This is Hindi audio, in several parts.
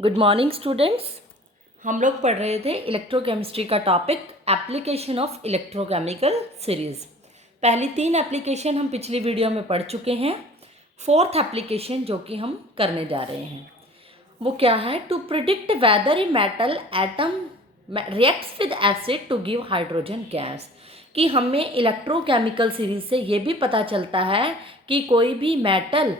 Good morning students. हम लोग पढ़ रहे थे इलेक्ट्रोकेमिस्ट्री का topic application of electrochemical series. पहली 3 एप्लीकेशन हम पिछली वीडियो में पढ़ चुके हैं। फोर्थ एप्लीकेशन जो कि हम करने जा रहे हैं वो क्या है, to predict whether a metal atom reacts with acid to give hydrogen gas. कि हमें इलेक्ट्रोकेमिकल सीरीज से ये भी पता चलता है कि कोई भी मेटल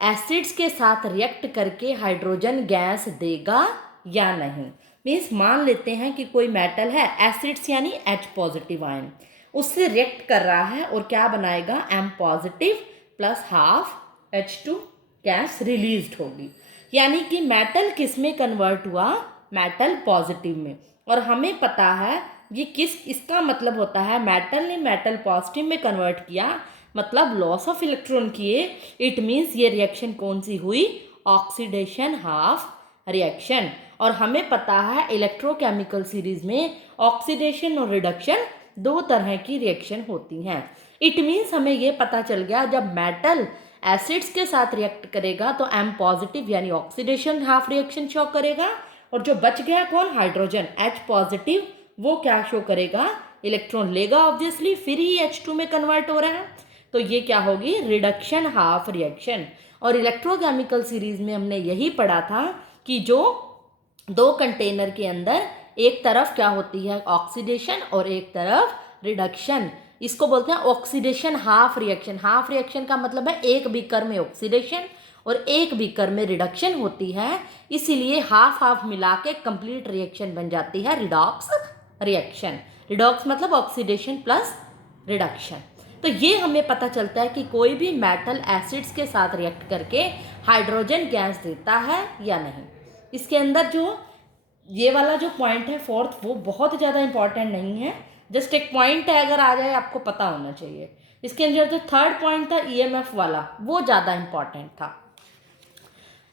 एसिड्स के साथ रिएक्ट करके हाइड्रोजन गैस देगा या नहीं। मीन्स मान लेते हैं कि कोई मेटल है, एसिड्स यानी H पॉजिटिव आयन, उससे रिएक्ट कर रहा है और क्या बनाएगा, M positive plus half H2 gas released होगी। यानी कि मेटल किस में कन्वर्ट हुआ, मेटल पॉजिटिव में। और हमें पता है ये इसका मतलब होता है मेटल ने मेटल पॉजिटिव में कन्वर्ट किया, मतलब लॉस ऑफ इलेक्ट्रॉन किए। इट मीन्स ये रिएक्शन कौन सी हुई, ऑक्सीडेशन हाफ रिएक्शन। और हमें पता है इलेक्ट्रोकेमिकल सीरीज में ऑक्सीडेशन और रिडक्शन 2 तरह की रिएक्शन होती हैं। इट मीन्स हमें ये पता चल गया जब मेटल एसिड्स के साथ रिएक्ट करेगा तो M पॉजिटिव यानी ऑक्सीडेशन हाफ रिएक्शन शो करेगा, और जो बच गया कौन, हाइड्रोजन H पॉजिटिव, वो क्या शो करेगा, इलेक्ट्रॉन लेगा ऑब्वियसली, फिर ही H2 में कन्वर्ट हो रहा है, तो ये क्या होगी, रिडक्शन हाफ रिएक्शन। और इलेक्ट्रोकेमिकल सीरीज में हमने यही पढ़ा था कि जो 2 कंटेनर के अंदर एक तरफ क्या होती है, ऑक्सीडेशन, और एक तरफ रिडक्शन, इसको बोलते हैं oxidation half reaction. Half reaction का मतलब है एक बीकर में ऑक्सीडेशन और एक बीकर में रिडक्शन होती है, इसीलिए हाफ हाफ मिला के कंप्लीट रिएक्शन बन जाती है रिडॉक्स रिएक्शन। रिडॉक्स मतलब ऑक्सीडेशन प्लस रिडक्शन। तो ये हमें पता चलता है कि कोई भी मेटल एसिड्स के साथ रिएक्ट करके हाइड्रोजन गैस देता है या नहीं। इसके अंदर जो ये वाला जो पॉइंट है फोर्थ, वो बहुत ज़्यादा इंपॉर्टेंट नहीं है, जस्ट एक पॉइंट है, अगर आ जाए आपको पता होना चाहिए। इसके अंदर जो थर्ड पॉइंट था EMF वाला, वो ज़्यादा इंपॉर्टेंट था।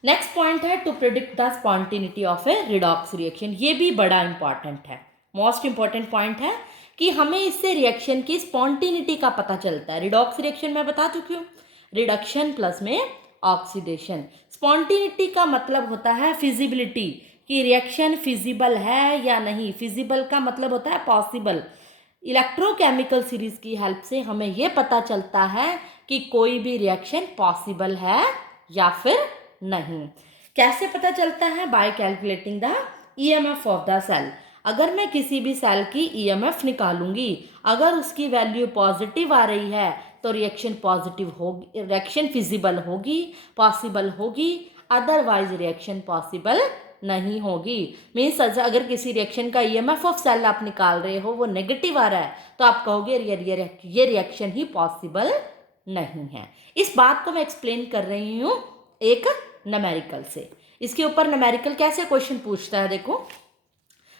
नेक्स्ट पॉइंट है to predict the spontaneity of a redox reaction. ये भी बड़ा इंपॉर्टेंट है, मोस्ट इंपॉर्टेंट पॉइंट है कि हमें इससे रिएक्शन की स्पॉन्टिनिटी का पता चलता है। रिडॉक्स रिएक्शन मैं बता चुकी हूँ, रिडक्शन प्लस में ऑक्सीडेशन। स्पॉन्टिनिटी का मतलब होता है फिजिबिलिटी, कि रिएक्शन फिजिबल है या नहीं। फिजिबल का मतलब होता है पॉसिबल। इलेक्ट्रोकेमिकल सीरीज की हेल्प से हमें यह पता चलता है कि कोई भी रिएक्शन पॉसिबल है या फिर नहीं। कैसे पता चलता है, by calculating the EMF of the cell. अगर मैं किसी भी सेल की EMF निकालूंगी, अगर उसकी वैल्यू पॉजिटिव आ रही है तो रिएक्शन पॉजिटिव होगी, रिएक्शन फिजिबल होगी, पॉसिबल होगी, अदरवाइज रिएक्शन पॉसिबल नहीं होगी। मीन्स अगर किसी रिएक्शन का EMF ऑफ सेल आप निकाल रहे हो, वो नेगेटिव आ रहा है, तो आप कहोगे ये रिएक्शन ही पॉसिबल नहीं है। इस बात को मैं एक्सप्लेन कर रही हूँ एक न्यूमेरिकल से। इसके ऊपर न्यूमेरिकल कैसे क्वेश्चन पूछता है, देखो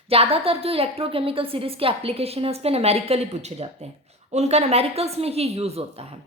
ज़्यादातर जो इलेक्ट्रोकेमिकल सीरीज के एप्लीकेशन है उस पर न्यूमेरिकल ही पूछे जाते हैं, उनका न्यूमेरिकल्स में ही यूज होता है।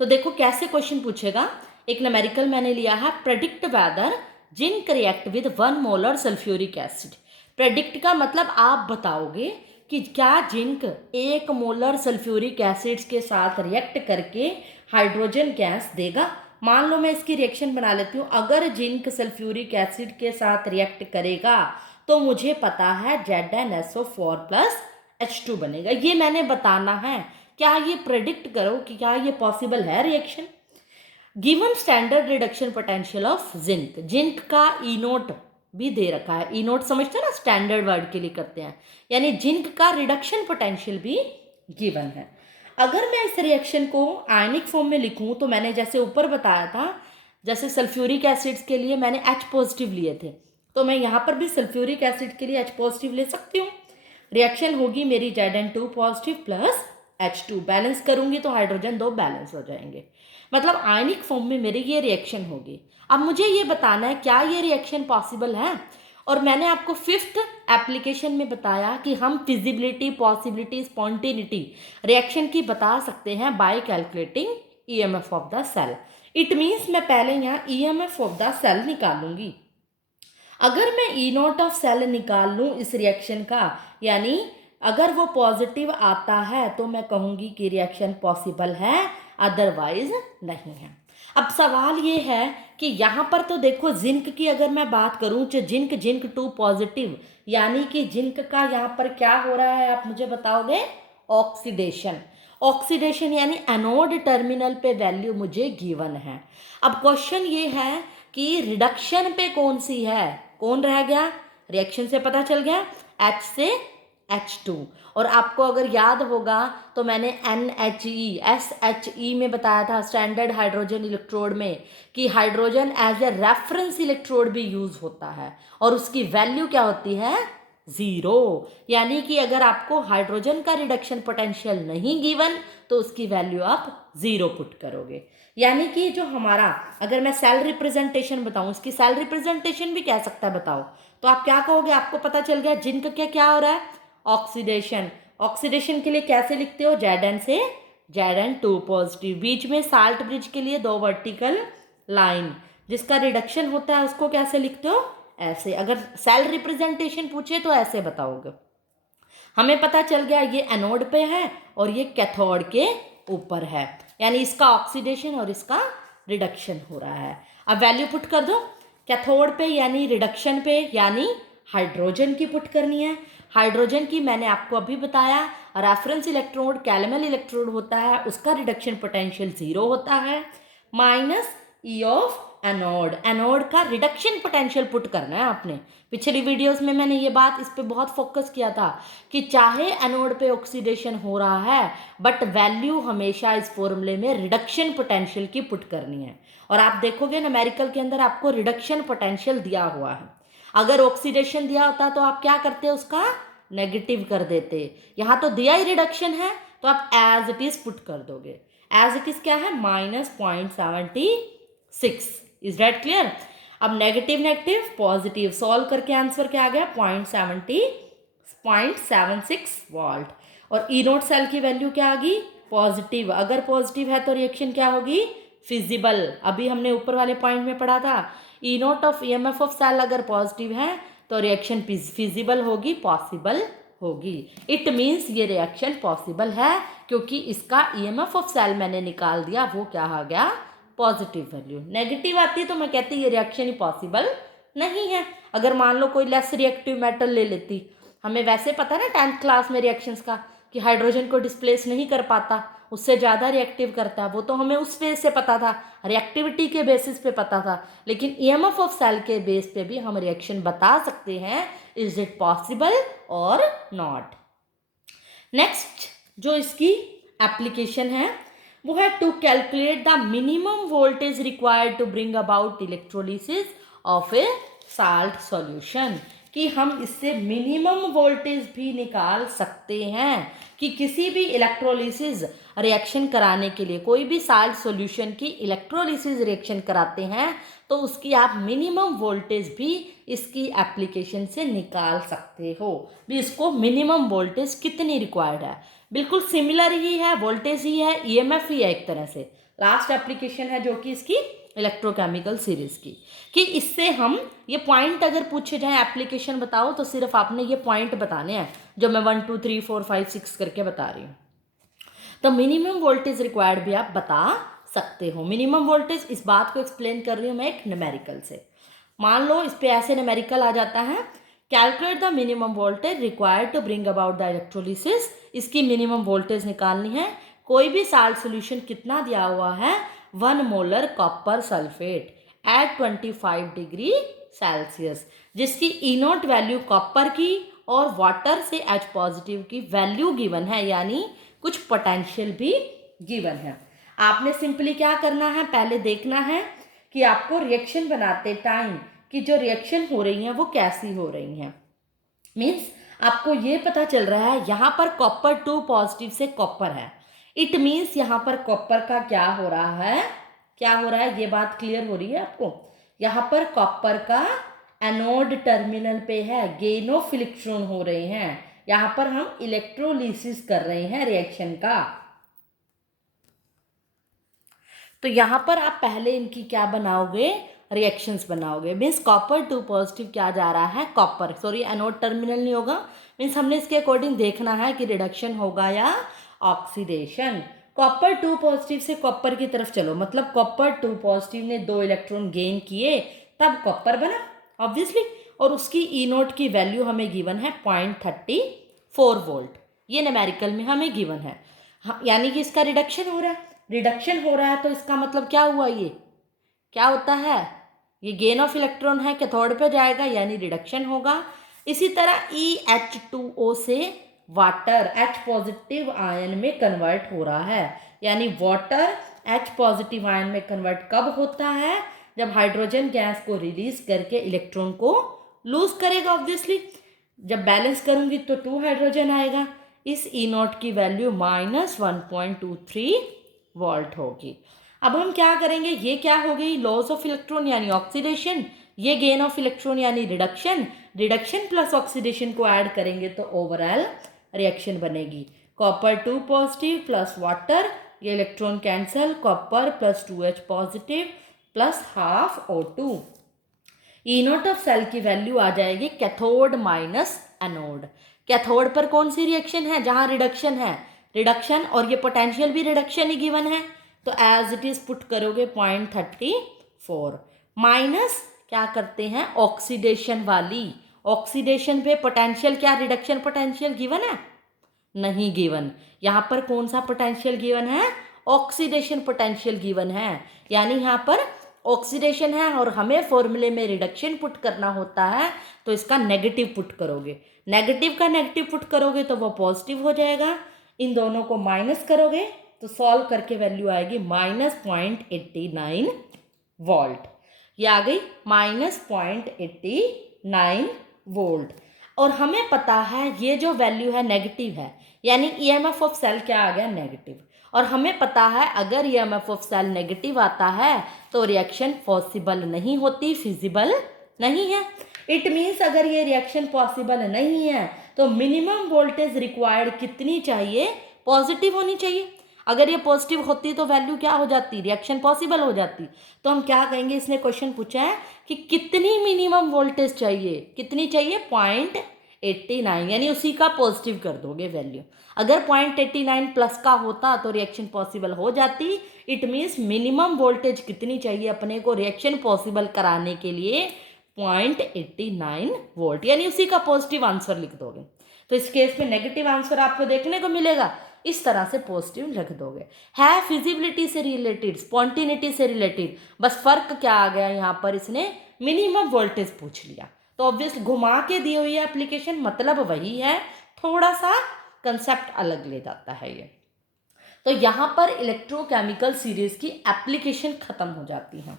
तो देखो कैसे क्वेश्चन पूछेगा। एक न्यूमेरिकल मैंने लिया है, predict whether zinc react with 1 molar sulphuric acid. Predict का मतलब आप बताओगे कि क्या जिंक 1 मोलर सल्फ्यूरिक एसिड्स के साथ रिएक्ट करके हाइड्रोजन गैस देगा। मान लो मैं इसकी रिएक्शन बना लेती हूँ, अगर जिंक सल्फ्यूरिक एसिड के साथ रिएक्ट करेगा तो मुझे पता है ZnSO4 प्लस H2 बनेगा। ये मैंने बताना है, क्या ये प्रेडिक्ट करो कि क्या ये पॉसिबल है reaction. Given standard reduction potential of zinc, zinc का E0 भी दे रखा है। E0 समझते हैं ना, स्टैंडर्ड वर्ड के लिए करते हैं, यानी जिंक का रिडक्शन पोटेंशियल भी गिवन है। अगर मैं इस रिएक्शन को आयनिक फॉर्म में लिखूं तो मैंने जैसे ऊपर बताया था, जैसे सल्फ्यूरिक एसिड्स के लिए मैंने H पॉजिटिव लिए थे, तो मैं यहाँ पर भी सल्फ्यूरिक एसिड के लिए H पॉजिटिव ले सकती हूँ। रिएक्शन होगी मेरी Zn2 positive plus H2, balance करूंगी तो हाइड्रोजन 2 बैलेंस हो जाएंगे, मतलब आयनिक फॉर्म में मेरी ये रिएक्शन होगी। अब मुझे ये बताना है क्या ये रिएक्शन पॉसिबल है। और मैंने आपको 5th एप्लीकेशन में बताया कि हम फिजिबिलिटी, पॉसिबिलिटी, स्पॉन्टेनिटी रिएक्शन की बता सकते हैं by calculating EMF of the cell. It means मैं पहले यहाँ EMF ऑफ द सेल निकालूंगी। अगर मैं E0 ऑफ सेल निकाल लूँ इस रिएक्शन का, यानी अगर वो पॉजिटिव आता है तो मैं कहूँगी कि रिएक्शन पॉसिबल है, अदरवाइज नहीं है। अब सवाल ये है कि यहाँ पर तो देखो जिंक की अगर मैं बात करूँ तो जिंक 2 पॉजिटिव, यानी कि जिंक का यहाँ पर क्या हो रहा है आप मुझे बताओगे? ऑक्सीडेशन। ऑक्सीडेशन यानी एनोड टर्मिनल पे वैल्यू मुझे गिवन है। अब क्वेश्चन ये है कि रिडक्शन पे कौन सी है, कौन रह गया? रिएक्शन से पता चल गया H से H2। और आपको अगर याद होगा तो मैंने NHE SHE में बताया था स्टैंडर्ड हाइड्रोजन इलेक्ट्रोड में कि hydrogen as a reference electrode भी यूज होता है और उसकी वैल्यू क्या होती है? 0। यानी कि अगर आपको हाइड्रोजन का रिडक्शन पोटेंशियल नहीं गिवन तो उसकी वैल्यू आप 0 पुट करोगे। यानी कि जो हमारा, अगर मैं सेल रिप्रेजेंटेशन बताऊं, इसकी सेल रिप्रेजेंटेशन भी कह सकता है बताओ, तो आप क्या कहोगे? आपको पता चल गया जिंक का क्या हो रहा है? ऑक्सीडेशन। ऑक्सीडेशन के लिए कैसे लिखते हो? Zn से Zn2 पॉजिटिव। बीच में साल्ट ब्रिज के लिए 2 वर्टिकल लाइन, जिसका रिडक्शन होता है उसको कैसे लिखते हो? ऐसे। अगर सेल रिप्रेजेंटेशन पूछे तो ऐसे बताओगे। हमें पता चल गया ये एनोड पे है और ये कैथोड के ऊपर है, यानी इसका ऑक्सीडेशन और इसका रिडक्शन हो रहा है। अब वैल्यू पुट कर दो। कैथोड पे यानी रिडक्शन पे यानी हाइड्रोजन की पुट करनी है। हाइड्रोजन की मैंने आपको अभी बताया रेफरेंस इलेक्ट्रोड कैलमल इलेक्ट्रोड होता है, उसका रिडक्शन पोटेंशियल 0 होता है, minus E of anode. Anode का रिडक्शन पोटेंशियल पुट करना है आपने। पिछली वीडियोस में मैंने ये बात इस पे बहुत फोकस किया था कि चाहे एनोड पे ऑक्सीडेशन हो रहा है बट वैल्यू हमेशा इस फॉर्मूले में रिडक्शन पोटेंशियल की पुट करनी है। और आप देखोगे न्यूमेरिकल के अंदर आपको रिडक्शन पोटेंशियल दिया हुआ है। अगर ऑक्सीडेशन दिया होता तो आप क्या करते? उसका नेगेटिव कर देते। यहाँ तो दिया ही रिडक्शन है तो आप एज इट इज पुट कर दोगे। एज इट इज क्या है? -0.76। Is that clear? अब नेगेटिव नेगेटिव पॉजिटिव सॉल्व करके आंसर क्या आ गया? 0.76 वोल्ट। और ई नोट सेल की वैल्यू क्या आ गई? पॉजिटिव। अगर पॉजिटिव है तो रिएक्शन क्या होगी? फिजिबल। अभी हमने ऊपर वाले पॉइंट में पढ़ा था E naught of EMF of cell अगर पॉजिटिव है तो रिएक्शन फिजिबल होगी, पॉसिबल होगी। इट मीन्स ये रिएक्शन पॉसिबल है क्योंकि इसका ईएमएफ ऑफ सेल मैंने निकाल दिया, वो क्या आ गया? Positive value. नेगेटिव आती तो मैं कहती ये रिएक्शन ही पॉसिबल नहीं है। अगर मान लो कोई लेस रिएक्टिव मेटल ले लेती, हमें वैसे पता ना 10th क्लास में रिएक्शंस का कि हाइड्रोजन को डिस्प्लेस नहीं कर पाता, उससे ज़्यादा रिएक्टिव करता है, वो तो हमें उस बेस से पता था, रिएक्टिविटी के बेसिस पे पता था। लेकिन ईएमएफ ऑफ सेल के बेस पे भी हम रिएक्शन बता सकते हैं, इज इट पॉसिबल और नॉट। नेक्स्ट जो इसकी एप्लीकेशन है वो है to calculate the minimum voltage required to bring about electrolysis of a salt solution, कि हम इससे मिनिमम वोल्टेज भी निकाल सकते हैं कि किसी भी इलेक्ट्रोलिसिस रिएक्शन कराने के लिए, कोई भी साल्ट सॉल्यूशन की इलेक्ट्रोलिसिस रिएक्शन कराते हैं तो उसकी आप मिनिमम वोल्टेज भी इसकी एप्लीकेशन से निकाल सकते हो। भी इसको मिनिमम वोल्टेज कितनी रिक्वायर्ड है, बिल्कुल सिमिलर ही है, वोल्टेज ही है, ईएमएफ ही है एक तरह से। लास्ट एप्लीकेशन है जो कि इसकी इलेक्ट्रोकेमिकल सीरीज की, कि इससे हम ये पॉइंट अगर पूछे जाए एप्लीकेशन बताओ तो सिर्फ आपने ये पॉइंट बताने हैं जो मैं 1 2 3 4 5 6 करके बता रही हूँ। तो मिनिमम वोल्टेज रिक्वायर्ड भी आप बता सकते हो। मिनिमम वोल्टेज, इस बात को एक्सप्लेन कर रही हूँ मैं एक न्यूमेरिकल से। मान लो इस पे ऐसे न्यूमेरिकल आ जाता है, calculate the minimum voltage required to bring about the electrolysis. इसकी मिनिमम वोल्टेज निकालनी है। कोई भी साल्ट सोल्यूशन कितना दिया हुआ है? 1 molar copper sulphate at 25 degree Celsius, जिसकी ई नोट वैल्यू कॉपर की और वाटर से H पॉजिटिव की वैल्यू गिवन है, यानी कुछ पोटेंशियल भी गिवन है। आपने सिंपली क्या करना है, पहले देखना है कि आपको रिएक्शन बनाते टाइम कि जो रिएक्शन हो रही हैं वो कैसी हो रही हैं। मीन्स आपको ये पता चल रहा है यहाँ पर कॉपर 2 पॉजिटिव से कॉपर है, इट मीन्स यहाँ पर कॉपर का क्या हो रहा है, क्या हो रहा है, ये बात क्लियर हो रही है आपको। यहाँ पर कॉपर का एनोड टर्मिनल पे है, गेन ऑफ इलेक्ट्रॉन हो रहे हैं, यहाँ पर हम इलेक्ट्रोलिसिस कर रहे हैं रिएक्शन का। तो यहाँ पर आप पहले इनकी क्या बनाओगे, रिएक्शंस बनाओगे। मीन्स कॉपर 2 पॉजिटिव क्या जा रहा है, कॉपर, सॉरी एनोड टर्मिनल नहीं होगा, मीन्स हमने इसके अकॉर्डिंग देखना है कि रिडक्शन होगा या ऑक्सीडेशन। कॉपर 2 पॉजिटिव से कॉपर की तरफ चलो, मतलब कॉपर 2 पॉजिटिव ने 2 इलेक्ट्रॉन गेन किए तब कॉपर बना ऑब्वियसली, और उसकी ई नोट की वैल्यू हमें गिवन है 0.34 वोल्ट, ये न्यूमेरिकल में हमें गिवन है। हाँ, यानी कि इसका रिडक्शन हो रहा है, रिडक्शन हो रहा है तो इसका मतलब क्या हुआ, ये क्या होता है, ये गेन ऑफ इलेक्ट्रॉन है, कैथोड पे जाएगा यानी रिडक्शन होगा। इसी तरह EH2O से वाटर H पॉजिटिव आयन में कन्वर्ट हो रहा है, यानी वाटर H पॉजिटिव आयन में कन्वर्ट कब होता है, जब हाइड्रोजन गैस को रिलीज करके इलेक्ट्रॉन को लूज करेगा ऑब्वियसली। जब बैलेंस करूंगी तो 2 हाइड्रोजन आएगा, इस ई नॉट की वैल्यू -1.23 वोल्ट होगी। अब हम क्या करेंगे, ये क्या हो गई, लॉस ऑफ इलेक्ट्रॉन यानी ऑक्सीडेशन, ये गेन ऑफ इलेक्ट्रॉन यानी रिडक्शन, रिडक्शन प्लस ऑक्सीडेशन को ऐड करेंगे तो ओवरऑल रिएक्शन बनेगी। कॉपर 2 पॉजिटिव प्लस वाटर, ये electron cancel, copper plus 2H positive plus half O2। E naught of cell की वैल्यू आ जाएगी कैथोड माइनस एनोड। कैथोड पर कौन सी रिएक्शन है, जहां रिडक्शन है, रिडक्शन, और ये पोटेंशियल भी रिडक्शन ही गिवन है, तो एज इट इज पुट करोगे 0.34 माइनस क्या करते हैं ऑक्सीडेशन वाली, ऑक्सीडेशन पे पोटेंशियल, क्या रिडक्शन पोटेंशियल गिवन है, नहीं गिवन। यहाँ पर कौन सा पोटेंशियल गिवन है, ऑक्सीडेशन पोटेंशियल गिवन है, यानी यहाँ पर ऑक्सीडेशन है और हमें फॉर्मूले में रिडक्शन पुट करना होता है, तो इसका नेगेटिव पुट करोगे, नेगेटिव का नेगेटिव पुट करोगे तो वो पॉजिटिव हो जाएगा, इन दोनों को माइनस करोगे तो सॉल्व करके वैल्यू आएगी -0.89 वोल्ट, ये आ गई -0.89 वोल्ट। और हमें पता है ये जो वैल्यू है नेगेटिव है, यानी EMF ऑफ सेल क्या आ गया, नेगेटिव, और हमें पता है अगर EMF ऑफ सेल नेगेटिव आता है तो रिएक्शन पॉसिबल नहीं होती, फिजिबल नहीं है। इट मीन्स अगर ये रिएक्शन पॉसिबल नहीं है तो मिनिमम वोल्टेज रिक्वायर्ड कितनी चाहिए, पॉजिटिव होनी चाहिए। अगर ये पॉजिटिव होती तो वैल्यू क्या हो जाती, रिएक्शन पॉसिबल हो जाती। तो हम क्या कहेंगे, इसने क्वेश्चन पूछा है कि कितनी मिनिमम वोल्टेज चाहिए, कितनी चाहिए 0.89, यानी उसी का पॉजिटिव कर दोगे वैल्यू। अगर 0.89 प्लस का होता तो रिएक्शन पॉसिबल हो जाती। इट मीन्स मिनिमम वोल्टेज कितनी चाहिए अपने को रिएक्शन पॉसिबल कराने के लिए, 0.89 वोल्ट, यानी उसी का पॉजिटिव आंसर लिख दोगे। तो इस केस में नेगेटिव आंसर आपको देखने को मिलेगा, इस तरह से पॉजिटिव लिख दोगे। है फिजिबिलिटी से रिलेटेड, स्पॉन्टिनिटी से रिलेटेड, बस फर्क क्या आ गया यहाँ पर, इसने मिनिमम वोल्टेज पूछ लिया। तो ऑब्वियसली घुमा के दी हुई एप्लीकेशन मतलब वही है, थोड़ा सा कंसेप्ट अलग ले जाता है ये। तो यहाँ पर इलेक्ट्रोकेमिकल सीरीज की एप्लीकेशन खत्म हो जाती है।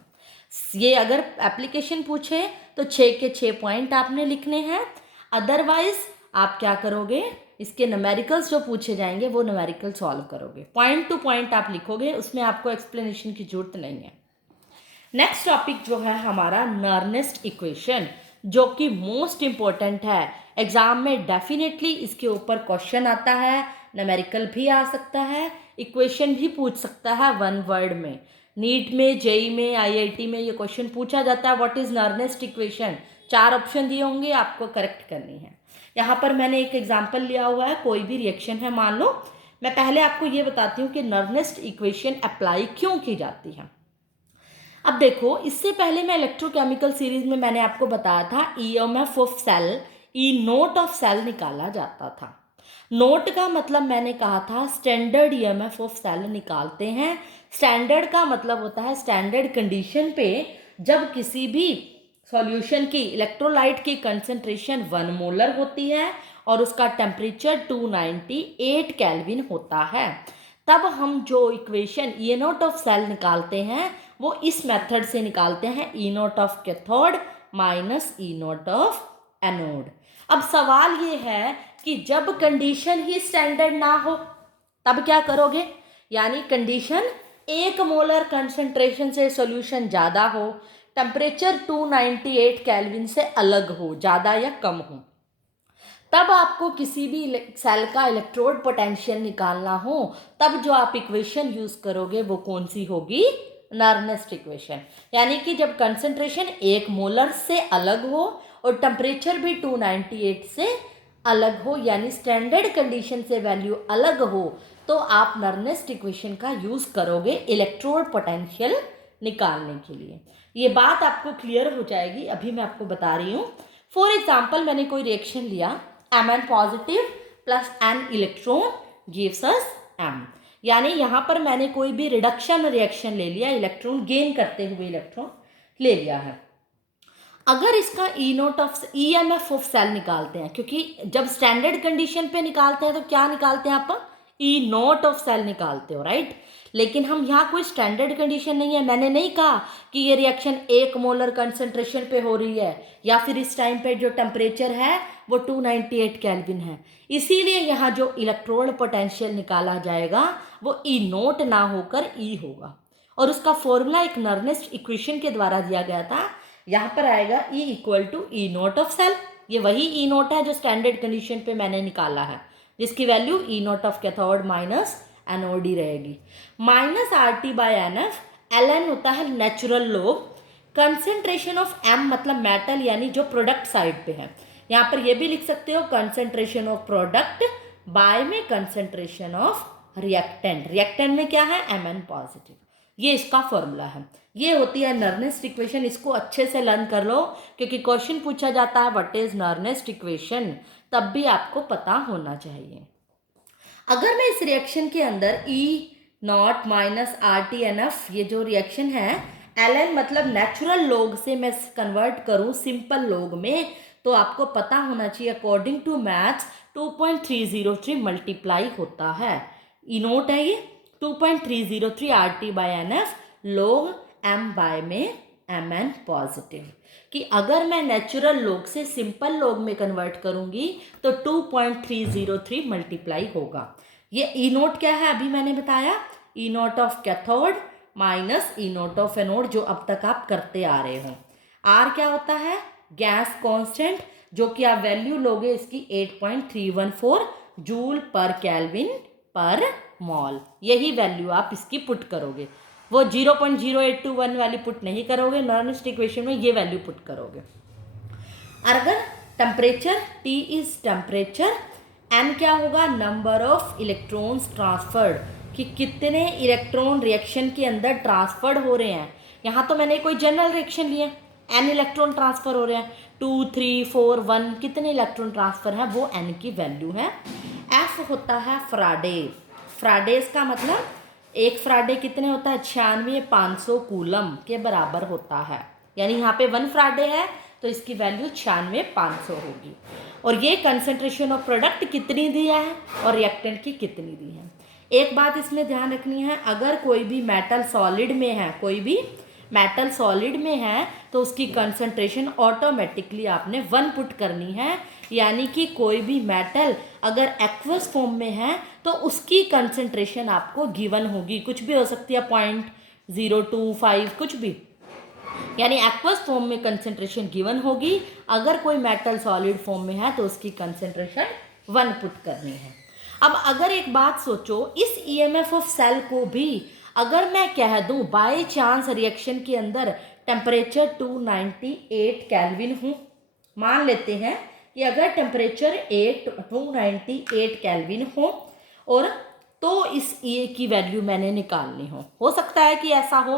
ये अगर एप्लीकेशन पूछे तो 6 के 6 पॉइंट आपने लिखने हैं, अदरवाइज आप क्या करोगे, इसके न्यूमेरिकल्स जो पूछे जाएंगे वो न्यूमेरिकल सॉल्व करोगे, पॉइंट टू पॉइंट आप लिखोगे, उसमें आपको एक्सप्लेनेशन की जरूरत नहीं है। नेक्स्ट टॉपिक जो है हमारा नर्नेस्ट इक्वेशन, जो कि मोस्ट इम्पोर्टेंट है, एग्जाम में डेफिनेटली इसके ऊपर क्वेश्चन आता है, न्यूमेरिकल भी आ सकता है, इक्वेशन भी पूछ सकता है 1 वर्ड में। नीट में, जेई में, IIT में ये क्वेश्चन पूछा जाता है, व्हाट इज नर्नेस्ट इक्वेशन, 4 ऑप्शन दिए होंगे, आपको करेक्ट करनी है। यहाँ पर मैंने एक एग्जाम्पल लिया हुआ है, कोई भी रिएक्शन है मान लो। मैं पहले आपको ये बताती हूँ कि नर्नेस्ट इक्वेशन अप्लाई क्यों की जाती है। अब देखो, इससे पहले मैं इलेक्ट्रोकेमिकल सीरीज में मैंने आपको बताया था EMF of cell, E naught of cell निकाला जाता था। नोट का मतलब मैंने कहा था स्टैंडर्ड EMF ऑफ सेल निकालते हैं। स्टैंडर्ड का मतलब होता है स्टैंडर्ड कंडीशन पे जब किसी भी सॉल्यूशन की इलेक्ट्रोलाइट की कंसंट्रेशन 1 मोलर होती है और उसका टेम्परेचर 298 केल्विन होता है, तब हम जो equation E naught of cell निकालते हैं वो इस मेथड से निकालते हैं, E naught of cathode minus E naught of anode. अब सवाल ये है कि जब कंडीशन ही स्टैंडर्ड ना हो तब क्या करोगे, यानी कंडीशन 1 मोलर कंसंट्रेशन से सॉल्यूशन ज़्यादा हो, टेम्परेचर 298 केल्विन से अलग हो, ज़्यादा या कम हो, तब आपको किसी भी सेल का इलेक्ट्रोड पोटेंशियल निकालना हो, तब जो आप इक्वेशन यूज़ करोगे वो कौन सी होगी, नर्नेस्ट इक्वेशन। यानी कि जब कंसंट्रेशन 1 मोलर से अलग हो और टेम्परेचर भी 298 से अलग हो, यानी स्टैंडर्ड कंडीशन से वैल्यू अलग हो, तो आप नर्नेस्ट इक्वेशन का यूज़ करोगे इलेक्ट्रोड पोटेंशियल निकालने के लिए। ये बात आपको क्लियर हो जाएगी, अभी मैं आपको बता रही हूँ। फॉर एग्जाम्पल, मैंने कोई रिएक्शन लिया, Mn positive plus n electron gives us M, यानी यहाँ पर मैंने कोई भी रिडक्शन रिएक्शन ले लिया, इलेक्ट्रॉन गेन करते हुए इलेक्ट्रॉन ले लिया है। अगर इसका EMF ऑफ सेल निकालते हैं, क्योंकि जब स्टैंडर्ड कंडीशन पे निकालते हैं तो क्या निकालते हैं आप, E0 ऑफ सेल निकालते हो, राइट। लेकिन हम यहाँ कोई स्टैंडर्ड कंडीशन नहीं है, मैंने नहीं कहा कि ये रिएक्शन 1 मोलर कंसंट्रेशन पे हो रही है, या फिर इस टाइम पे जो टेम्परेचर है वो 298 केल्विन है। इसीलिए यहाँ जो इलेक्ट्रोड पोटेंशियल निकाला जाएगा वो E0 ना होकर E होगा, और उसका फॉर्मूला एक नर्नेस्ट इक्वेशन के द्वारा दिया गया था। यहाँ पर आएगा E equal to E0 of cell, ये वही E0 है जो स्टैंडर्ड कंडीशन पे मैंने निकाला है, जिसकी value E0 of cathode minus anode रहेगी। Minus RT by NF, Ln होता है natural log, concentration of M मतलब मेटल, यानी जो प्रोडक्ट साइड पे है। यहाँ पर ये भी लिख सकते हो कंसेंट्रेशन ऑफ प्रोडक्ट बाय में कंसेंट्रेशन ऑफ रिएक्टेंट, रिएक्टेंट में क्या है Mn पॉजिटिव, ये इसका फॉर्मूला है। ये होती है नर्नेस्ट इक्वेशन, इसको अच्छे से लर्न कर लो, क्योंकि क्वेश्चन पूछा जाता है व्हाट इज नर्नेस्ट इक्वेशन, तब भी आपको पता होना चाहिए। अगर मैं इस रिएक्शन के अंदर E0 माइनस RTNF, ये जो रिएक्शन है Ln मतलब नेचुरल लोग से मैं कन्वर्ट करूं सिंपल लोग में, तो आपको पता होना चाहिए अकॉर्डिंग टू मैथ्स 2.303 मल्टीप्लाई होता है। E0 है ये 2.303 RT बाय NF लोग M बाय में Mn पॉजिटिव, कि अगर मैं नेचुरल लोग से सिंपल लोग में कन्वर्ट करूंगी तो 2.303 मल्टीप्लाई होगा। ये E0 क्या है अभी मैंने बताया, E0 of cathode minus E0 of anode, जो अब तक आप करते आ रहे हो। R क्या होता है, गैस कांस्टेंट, जो कि आप वैल्यू लोगे इसकी 8.314 जूल पर केल्विन पर मॉल, यही वैल्यू आप इसकी पुट करोगे, वो 0.0821 वाली पुट नहीं करोगे, नर्नेस्ट इक्वेशन में ये वैल्यू पुट करोगे। अगर temperature T is temperature, N क्या होगा, नंबर ऑफ इलेक्ट्रॉन्स ट्रांसफर्ड, कि कितने इलेक्ट्रॉन रिएक्शन के अंदर ट्रांसफर्ड हो रहे हैं। यहाँ तो मैंने कोई जनरल रिएक्शन लिया, N इलेक्ट्रॉन ट्रांसफर हो रहे हैं, 2 3 4 1 कितने इलेक्ट्रॉन ट्रांसफर है, वो N की वैल्यू है। F होता है फ्राडे, फ्राडेज का मतलब एक फ्राडे कितने होता है, 96,500 कूलम के बराबर होता है, यानी यहाँ पे 1 फ्राडे है तो इसकी वैल्यू 96,500 होगी। और ये कंसेंट्रेशन ऑफ प्रोडक्ट कितनी दी है और रिएक्टेंट की कितनी दी है। एक बात इसमें ध्यान रखनी है, अगर कोई भी मेटल सॉलिड में है, कोई भी मेटल सॉलिड में है, तो उसकी कंसंट्रेशन ऑटोमेटिकली आपने 1 पुट करनी है, यानी कि कोई भी मेटल अगर एक्वस फॉर्म में है तो उसकी कंसंट्रेशन आपको गिवन होगी, कुछ भी हो सकती है 0.025 कुछ भी, यानी एक्वस फॉर्म में कंसंट्रेशन गिवन होगी। अगर कोई मेटल सॉलिड फॉर्म में है तो उसकी कंसंट्रेशन 1 पुट करनी है। अब अगर एक बात सोचो, इस EMF ऑफ सेल को भी अगर मैं कह दूं बाय चांस रिएक्शन के अंदर टेम्परेचर 298 केल्विन हूँ, मान लेते हैं कि अगर टेम्परेचर 298 केल्विन हो और तो इस E की वैल्यू मैंने निकालनी हो सकता है कि ऐसा हो,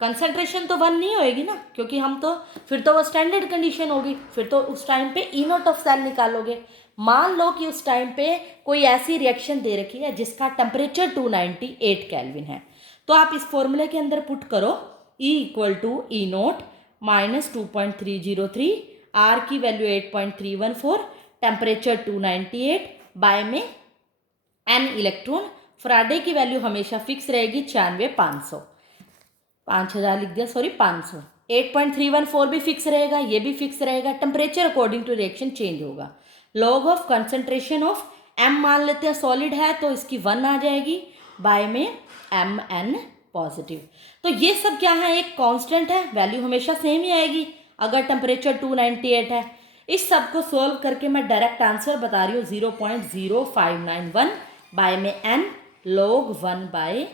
कंसंट्रेशन तो 1 नहीं होएगी ना, क्योंकि हम तो फिर तो वो स्टैंडर्ड कंडीशन होगी, फिर तो उस टाइम पे E0 ऑफ सेल निकालोगे। मान लो कि उस टाइम पे कोई ऐसी रिएक्शन दे रखी है जिसका टेम्परेचर 298 केल्विन है, तो आप इस फॉर्मूले के अंदर पुट करो E equal to E0 minus 2.303, R की वैल्यू 8.314, टेम्परेचर 298 बाय में N इलेक्ट्रॉन, फ्राडे की वैल्यू हमेशा फिक्स रहेगी 96,500, 5000 लिख दिया, सॉरी 500, 8.314 भी फिक्स रहेगा, ये भी फिक्स रहेगा। Temperature according to reaction change होगा। Log of concentration of M मान लेते हैं सॉलिड है तो इसकी 1 आ जाएगी, बाय में Mn पॉजिटिव। तो ये सब क्या है, एक कांस्टेंट है, वैल्यू हमेशा सेम ही आएगी अगर टेम्परेचर 298 है। इस सब को सोल्व करके मैं डायरेक्ट आंसर बता रही हूँ 0.0591 बाय में N log 1 by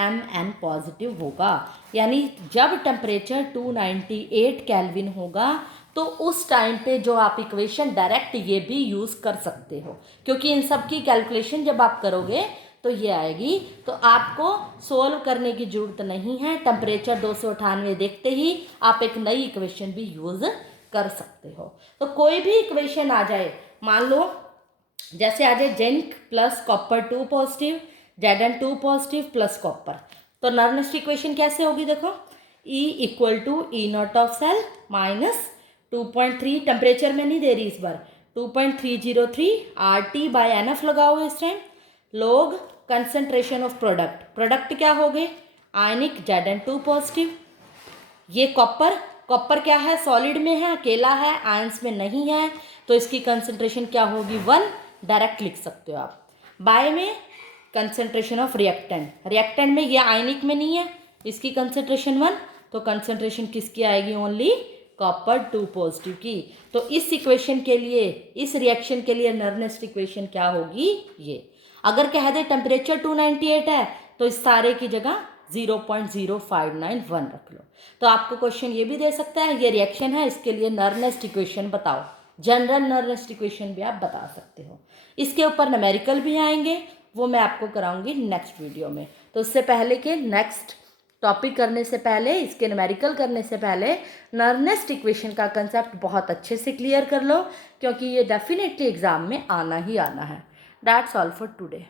Mn positive होगा, यानी जब टेम्परेचर 298 केल्विन होगा तो तो उस टाइम पे जो आप इक्वेशन डायरेक्ट ये भी यूज़ कर सकते हो, क्योंकि इन सब की कैलकुलेशन जब आप करोगे तो ये आएगी। तो आपको सोल्व करने की ज़रूरत नहीं है, टेम्परेचर 298 देखते ही आप एक नई इक्वेशन भी यूज़ कर सकते हो। तो कोई भी इक्वेशन आ जाए, मान लो जैसे आ जाए zinc plus copper 2 positive, Zn 2 positive plus copper, तो नॉर्मल इक्वेशन कैसे होगी देखो, E equal to E naught of cell minus 2.3, temperature में नहीं दे रही इस बार, 2.303 RT बाय NF लगाओ इस टाइम, लोग कंसंट्रेशन ऑफ प्रोडक्ट, प्रोडक्ट क्या हो गए आयनिक Zn 2 पॉजिटिव, ये कॉपर क्या है सॉलिड में है, अकेला है, आयंस में नहीं है, तो इसकी कंसंट्रेशन क्या होगी 1, डायरेक्ट लिख सकते हो आप। बाय में कंसंट्रेशन ऑफ रिएक्टेंट में ये आयनिक में नहीं है, इसकी कंसंट्रेशन 1, तो कंसंट्रेशन किसकी आएगी ओनली कॉपर 2 पॉजिटिव की। तो इस इक्वेशन के लिए, इस रिएक्शन के लिए नर्नेस्ट इक्वेशन क्या होगी ये। अगर कह दे टेम्परेचर 298 है तो इस सारे की जगह 0.0591 रख लो। तो आपको क्वेश्चन ये भी दे सकता है, ये रिएक्शन है, इसके लिए नर्नेस्ट इक्वेशन बताओ, जनरल नर्नेस्ट इक्वेशन भी आप बता सकते हो। इसके ऊपर न्यूमेरिकल भी आएंगे, वो मैं आपको कराऊंगी नेक्स्ट वीडियो में। तो उससे पहले के नेक्स्ट टॉपिक करने से पहले, इसके न्यूमेरिकल करने से पहले नर्नेस्ट इक्वेशन का कंसेप्ट बहुत अच्छे से क्लियर कर लो, क्योंकि ये डेफिनेटली एग्जाम में आना ही आना है। That's all for today.